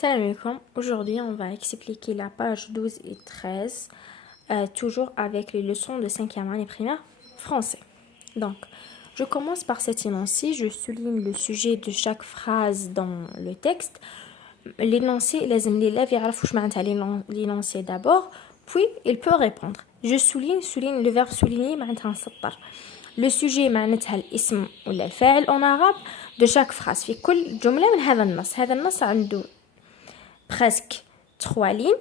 Salam alaikum. Aujourd'hui, on va expliquer la page 12 et 13, toujours avec les leçons de 5e année primaire français. Donc, je commence par cet énoncé. Je souligne le sujet de chaque phrase dans le texte. L'énoncé, لازم l'élève يعرف واش معناتها l'énoncé d'abord, puis il peut répondre. Je souligne le verbe souligner معناتها نسطر. Le sujet معناتها الاسم ولا الفاعل en arabe de chaque phrase. في كل جملة من هذا النص. هذا النص عنده presque 3 lignes.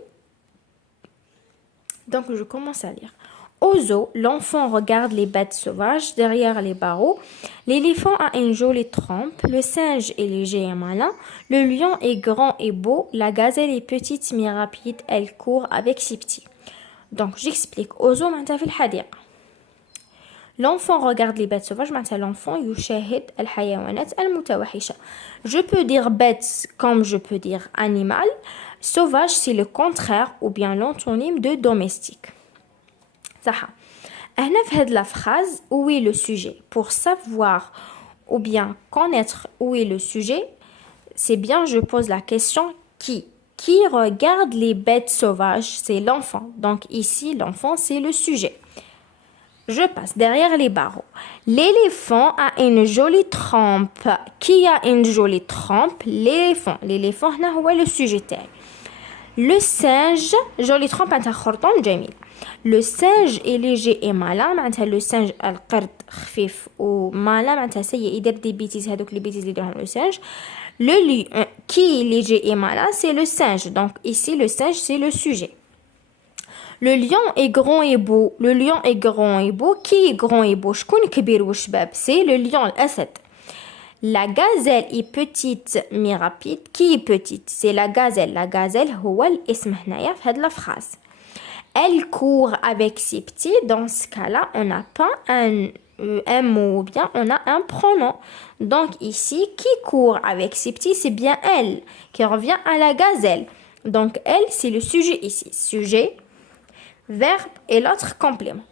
Donc, je commence à lire. Au zoo, l'enfant regarde les bêtes sauvages derrière les barreaux. L'éléphant a une jolie trempe. Le singe est léger et malin. Le lion est grand et beau. La gazelle est petite mais rapide. Elle court avec ses petits. Donc, j'explique. Au zoo, معناتها في الحديقة. L'enfant regarde les bêtes sauvages. معناتها l'enfant يشاهد الحيوانات المتوحشة. Je peux dire bête comme je peux dire animal. Sauvage, c'est le contraire ou bien l'antonyme de domestique. صح. هنا في هذه la phrase, où est le sujet? Pour savoir ou bien connaître où est le sujet, c'est bien je pose la question qui? Qui regarde les bêtes sauvages? C'est l'enfant. Donc ici, l'enfant, c'est le sujet. Je passe derrière les barreaux. L'éléphant a une jolie trempe. Qui a une jolie trempe? L'éléphant. L'éléphant, هنا هو le sujet تاعي. Le singe, jolie trempe, معناتها خرطوم جميل. Le singe est léger et malin. معناتها le singe القرد خفيف ومالin معناتها سيء يدير دي بيتيز هذوك les bêtises اللي يديرهم le singe. Le lion qui est léger et malin, c'est le singe. Donc ici le singe c'est le sujet. Le lion est grand et beau. Le lion est grand et beau. Qui est grand et beau? شكون كبير وشباب? C'est le lion الأسد. La gazelle est petite mais rapide. Qui est petite? C'est la gazelle. La gazelle هو الاسم هنايا في هذه la phrase. Elle court avec ses petits. Dans ce cas-là, on n'a pas un mot ou bien on a un pronom. Donc ici, qui court avec ses petits? C'est bien elle qui revient à la gazelle. Donc elle, c'est le sujet ici. Sujet, verbe et l'autre complément.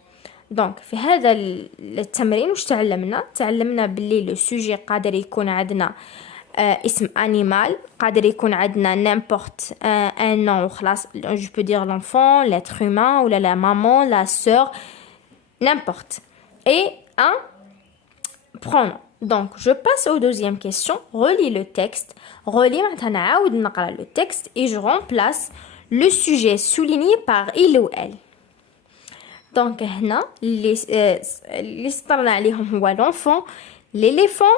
Donc في هذا التمرين واش تعلمنا باللي le sujet قادر يكون عندنا اسم animal, قادر يكون عندنا n'importe un nom وخلاص. Je peux dire l'enfant, l'être humain ou la maman, la sœur, n'importe. Et un pronom. Donc je passe aux deuxième question. Relis le texte. Relis معناتها نعاود نقرا le texte et je remplace le sujet souligné par il ou elle. Donc هنا اللي سطرنا عليهم هو l'enfant, l'éléphant,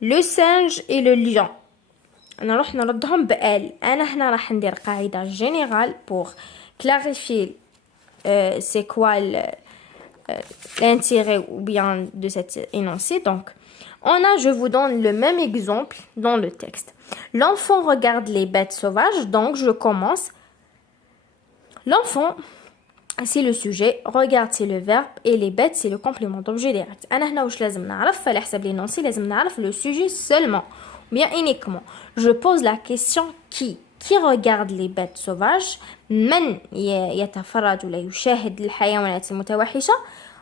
le singe et le lion. نروح نردهم بال. أنا هنا راح ندير قاعدة générale pour clarifier c'est quoi l'intérêt ou bien de cet énoncé. Donc je vous donne le même exemple dans le texte. L'enfant regarde les bêtes sauvages. Donc je commence. L'enfant c'est le sujet, regarde c'est le verbe et les bêtes c'est le complément d'objet direct. أنا هنا واش لازم نعرف على حسب l'énoncé لازم نعرف le sujet seulement, bien uniquement. Je pose la question qui regarde les bêtes sauvages. من يتفرج ولا يشاهد الحيوانات المتوحشة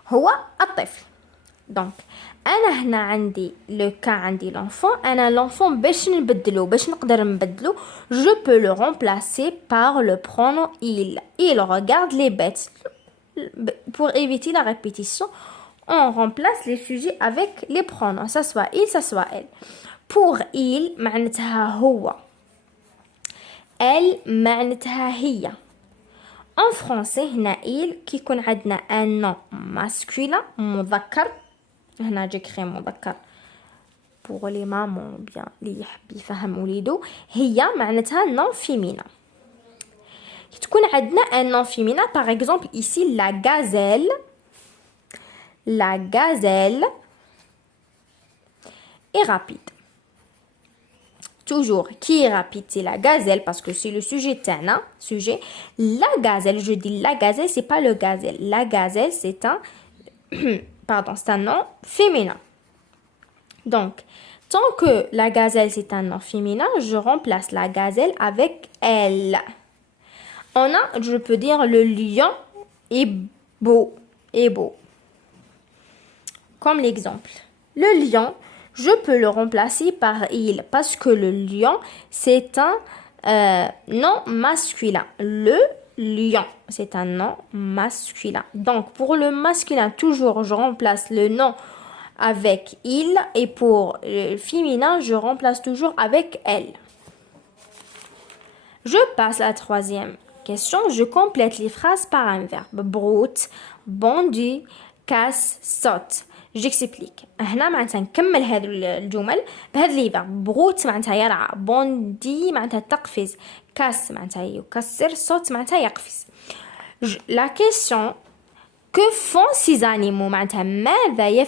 هو الطفل. Donc أنا هنا عندي le cas عندي l'enfant. أنا l'enfant باش نقدر نبدلو je peux le remplacer par le pronom il. Il regarde les bêtes. Pour éviter la répétition, on remplace les sujets avec les pronoms. Ça soit il, ça soit elle. Pour il معناتها هو. Elle معناتها هي. En français هنا il كي يكون عندنا un nom masculin مذكر. هنا j'écris مذكر pour les mamans bien اللي يحب يفهم وليدو. هي معناتها nom féminin. كي تكون عندنا un nom féminin, par exemple ici la gazelle est rapide. Toujours qui est rapide, c'est la gazelle parce que c'est le sujet تاعنا. Sujet la gazelle, je dis la gazelle, c'est pas le gazelle. La gazelle c'est un c'est un nom féminin. Donc tant que la gazelle c'est un nom féminin, je remplace la gazelle avec elle. Je peux dire le lion est beau. Comme l'exemple. Le lion, je peux le remplacer par il parce que le lion, c'est un nom masculin. Le lion, c'est un nom masculin. Donc, pour le masculin, toujours, je remplace le nom avec il. Et pour le féminin, je remplace toujours avec elle. Je passe à la troisième question. Je complète les phrases par un verbe. بروت, bondi, casse, saute. J'explique. هنا معناتها نكمل هذه الجمل بهذا لي فيرب. بروت معناتها يرعى, bondi معناتها تقفز, casse معناتها يكسر, saute معناتها يقفز. La question: que font ces animaux? معناتها ماذا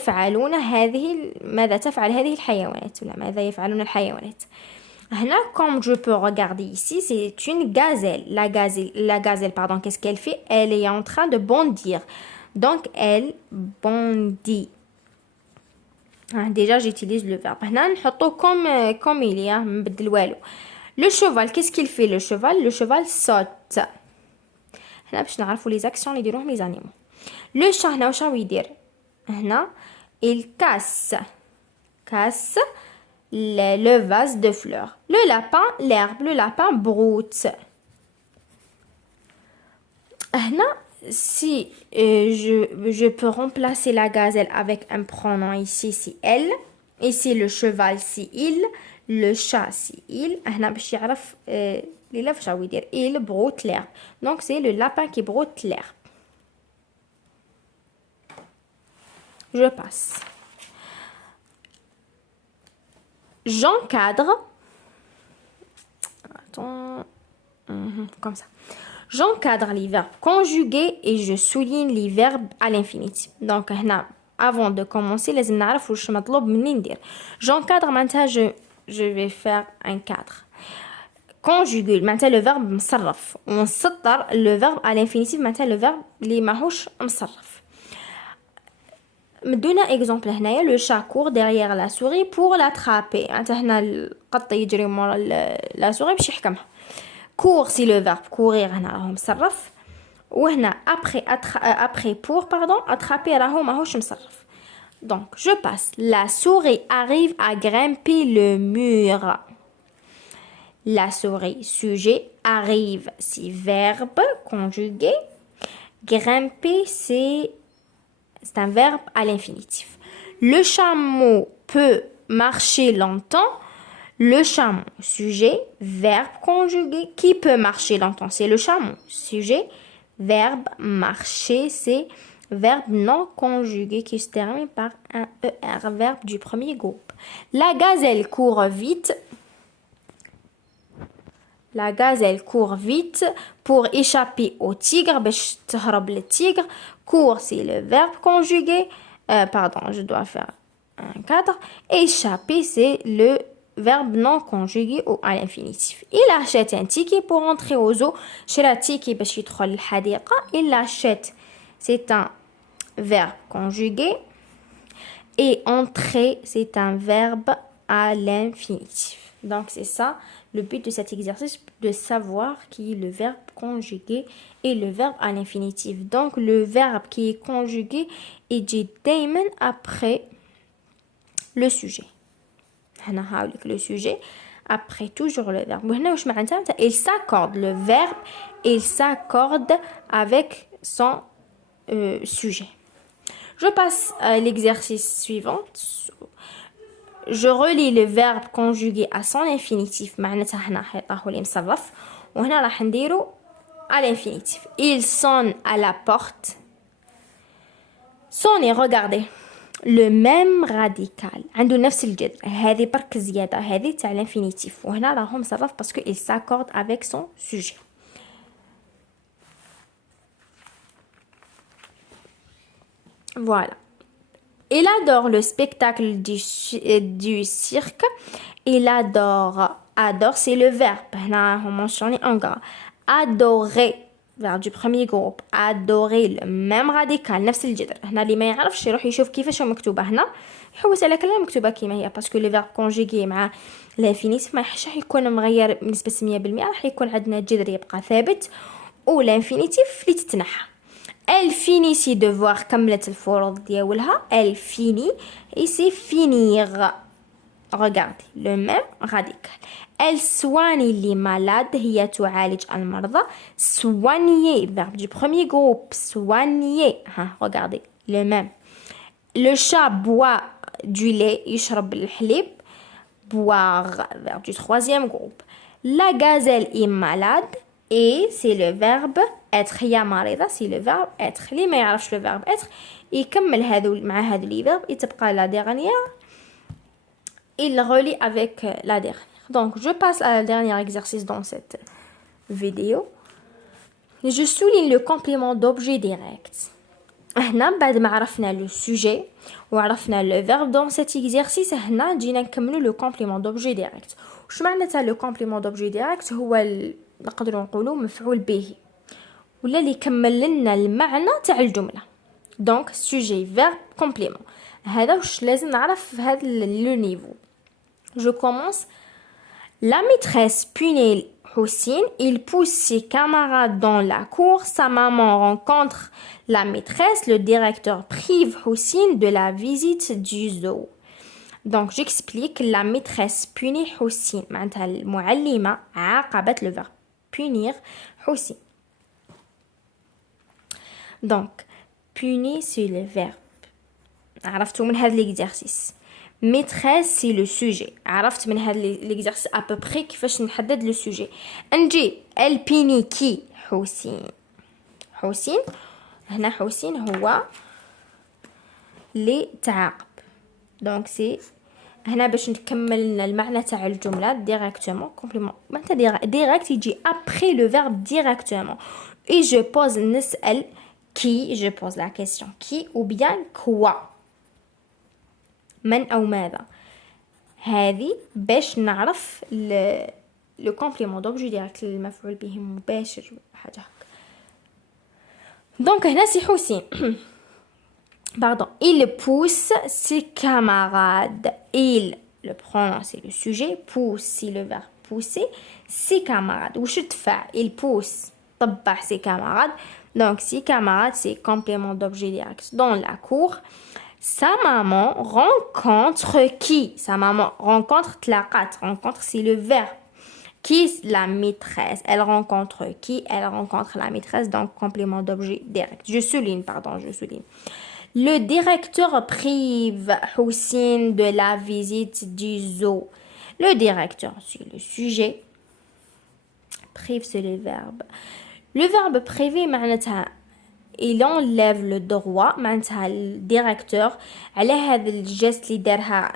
تفعل هذه الحيوانات ولا ماذا يفعلون الحيوانات؟ هنا, comme je peux regarder ici, c'est une gazelle. La gazelle, pardon, qu'est-ce qu'elle fait? Elle est en train de bondir. Donc, elle bondit. Déjà, j'utilise le verbe. هنا نحطه comme il y a, نبدل والو. Le cheval, qu'est-ce qu'il fait? Le cheval saute. هنا باش نعرفوا les actions اللي يديروهم les animaux. Le chat, هنا واش راهو يدير؟ هنا il casse le vase de fleurs. Le lapin, l'herbe. Le lapin broute. Hna, si je peux remplacer la gazelle avec un pronom ici, c'est elle. Ici, le cheval, c'est il. Le chat, c'est il. Hna, باش يعرف l'élève واش راهو يدير. Il broute l'herbe. Donc, c'est le lapin qui broute l'herbe. Je passe. J'encadre. Attends. Comme ça. J'encadre les verbes conjugués et je souligne les verbes à l'infinitif. Donc, avant de commencer, لازم نعرف واش مطلوب مني ندير. J'encadre معناتها je vais faire un cadre. Conjugué معناتها le verbe مصرف. ونسطر le verbe à l'infinitif معناتها le verbe اللي ماهوش مصرف. مدونا exemple هنايا. Le chat court derrière la souris pour l'attraper. معناتها هنا القط يجري مورا la souris باش يحكمها. Court, c'est le verbe courir, هنا راهو مصرف. وهنا après pour, attraper راهو ماهوش مصرف. Donc, je passe. La souris arrive à grimper le mur. La souris, sujet, arrive, c'est verbe conjugué. Grimper, c'est un verbe à l'infinitif. Le chameau peut marcher longtemps. Le chameau, sujet, verbe conjugué. Qui peut marcher longtemps? C'est le chameau. Sujet, verbe, marcher, c'est verbe non conjugué qui se termine par un ER, verbe du premier groupe. La gazelle court vite. La gazelle court vite pour échapper au tigre. باش تهرب للtigre. Court, c'est le verbe conjugué. Je dois faire un cadre. Échapper, c'est le verbe non conjugué ou à l'infinitif. Il achète un ticket pour entrer au zoo. شرا ticket باش يدخل الحديقة. Il achète, c'est un verbe conjugué. Et entrer, c'est un verbe à l'infinitif. Donc, c'est ça le but de cet exercice, de savoir qui est le verbe conjugué et le verbe à l'infinitif. Donc, le verbe qui est conjugué est dit دايما après le sujet. Le sujet après toujours le verbe. Il s'accorde, le verbe il s'accorde avec son sujet. Je passe à l'exercice suivant. Je relie le verbe conjugué à son infinitif. معناتها هنا حيطاهو لي مصرف وهنا راح نديرو à l'infinitif. Il sonne à la porte. Sonner, regardez. Le même radical عنده نفس الجذر. هذه برك زيادة. هذه تاع l'infinitif. وهنا راهو مصرف parce que il s'accorde avec son sujet. Voilà. Il adore le spectacle du cirque. Il adore. Adore, c'est le verbe. هنا هم mentionné en gras. Adorer, verbe du premier groupe. Adorer, le même radical, نفس الجذر. هنا اللي ما يعرفش يروح يشوف كيفاش مكتوبة هنا. يحوس على كلمة مكتوبة كيما هي. parce que le verbe conjugué مع l'infinitif ما راح يكون مغير بنسبة 100%. راح يكون عندنا الجذر يبقى ثابت. و l'infinitif اللي تتنحى. Elle finit ses devoirs. كملت الفروض ديالها. Elle finit et c'est finir. regardez le même radical. Elle soigne les malades, هي تعالج المرضى. Soigner, verbe du premier groupe, soigner. Regardez, le même. Le chat boit du lait, يشرب الحليب. Boire, verbe du troisième groupe. La gazelle est malade et c'est le verbe être. هي مريضة, c'est le verbe être. اللي ما يعرفش le verbe être يكمل هذو مع هذو les verbes يتبقى la dernière. Il relie avec la dernière. Donc, je passe à le dernier exercice dans cette vidéo. Je souligne le complément d'objet direct. هنا بعد ما عرفنا le sujet وعرفنا le verbe dans cet exercice هنا جينا نكملوا le complément d'objet direct. وش معناتها le complément d'objet direct؟ هو نقدروا نقولوا مفعول به ولا اللي يكمل لنا المعنى تاع الجملة. Donc sujet verbe complément. هذا وش لازم نعرف في هذا le niveau. Je commence. La maîtresse punit Houssine, il pousse ses camarades dans la cour, sa maman rencontre la maîtresse, le directeur prive Houssine de la visite du zoo. Donc j'explique, la maîtresse punit Houssine, معناتها المعلمة عاقبت le verbe punir Houssine. Donc punir c'est le verbe. عرفتوا من هذا l'exercice. Maîtresse c'est le sujet. عرفت من هذا l'exercice à peu près كيفاش نحدد le sujet. نجي elle punit qui حسين. حسين هنا حسين هو اللي تعاقب. Donc c'est هنا باش نكمل لنا المعنى تاع الجملة directement complément. معناتها direct يجي après le verbe directement. Et je pose نسأل qui, je pose la question qui ou bien quoi. من أو ماذا. هذه باش نعرف le complément d'objet direct المفعول به مباشر حاجة هكا. Donc هنا سي حسين. Pardon. Il pousse ses camarades. Il, le pronom c'est le sujet. Pousse c'est le verbe pousser. Ses camarades. وش تفعل. Il pousse. طبع ses camarades. Donc ses camarades c'est complément d'objet direct dans la cour. Sa maman rencontre qui? Sa maman rencontre تلاقات. Rencontre c'est le verbe. Qui la maîtresse? Elle rencontre qui? Elle rencontre la maîtresse. Donc complément d'objet direct. Je souligne. Le directeur prive Houssine de la visite du zoo. Le directeur c'est le sujet. Prive c'est le verbe. Le verbe priver معناتها il enlève le droit معناتها الديريكتور على هذا الجست اللي دارها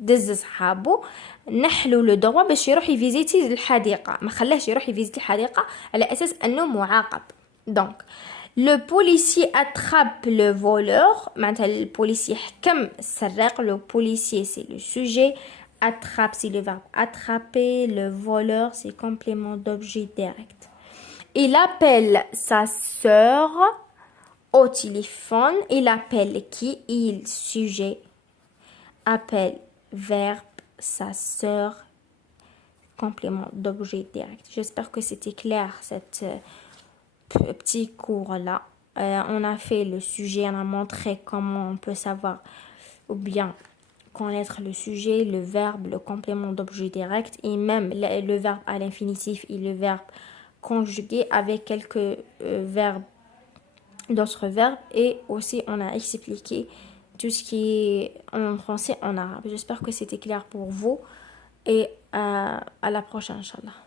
دز صحابو نحلو لو droit باش يروح يفيزيتي الحديقة ما خلاش يروح يفيزيتي الحديقة على أساس أنه معاقب. Donc le policier attrape le voleur معناتها البوليسي حكم السراق. Le policier c'est le sujet. Attrape c'est le verbe attraper. Le voleur c'est complément d'objet direct. Il appelle sa sœur au téléphone. Il appelle qui? Il, sujet. Appelle, verbe, sa sœur, complément d'objet direct. J'espère que c'était clair, cette petit cours-là. On a fait le sujet, on a montré comment on peut savoir ou bien connaître le sujet, le verbe, le complément d'objet direct et même le verbe à l'infinitif et le verbe conjugué avec quelques verbes, d'autres verbes et aussi on a expliqué tout ce qui est en français en arabe. J'espère que c'était clair pour vous et à la prochaine, Inch'Allah.